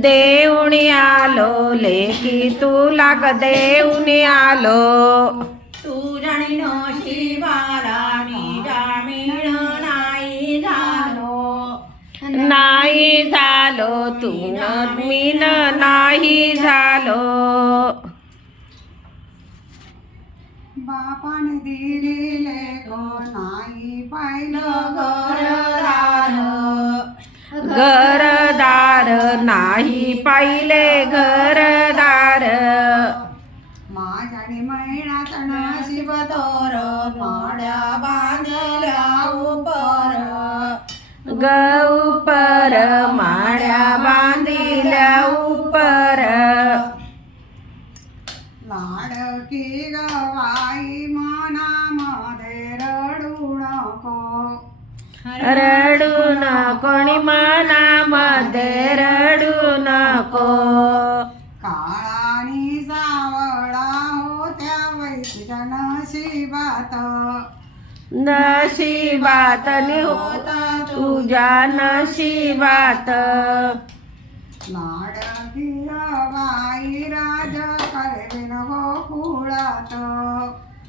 देऊनी आलो लेकी तुला ग देऊनी आलो तू जाणी नशिबाला मी जामीन नाही झालो नाही झालो तू मीन नाही झालो बापाने दिलेले को नाही पाहिलं घरदार घरदार नाही पाहिले घरदार माझ्याने महिन्यात नशीब तर माड्या बांधल्या उपर गौपर माड्या बांधिल्या उपर लाडकी गवाई मनामध्ये रडू नको रडू नको नि मनामध्ये रडू नको काळानी सावळा होत्या वैतीच्या नशिबात नशिबात नि होता तुझ्या नशिबात लाडकी गवाई राज करविन गोकुळात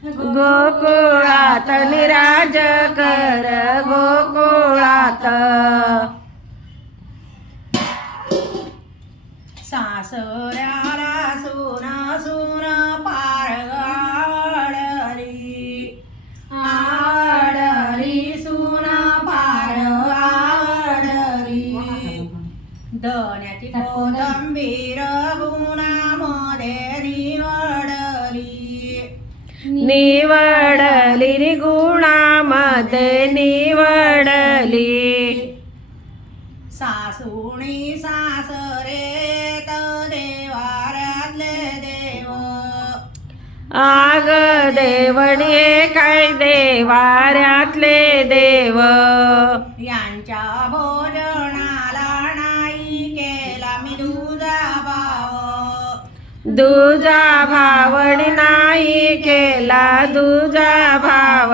गोकुळात निराज कर गोकुळात सासऱ्याला सून सून पार आडली आडली सून पार आडली धन्याची कोथंबीर गुणामध्ये निवडली नि गुणामध्ये निवडली सासूणी सासरे तर देवाऱ्यातले देव आग देवणी काय देवाऱ्यातले देव यांच्या भोजनाला नाही केला मी दुजा भावणी नाही केला दुजा भाव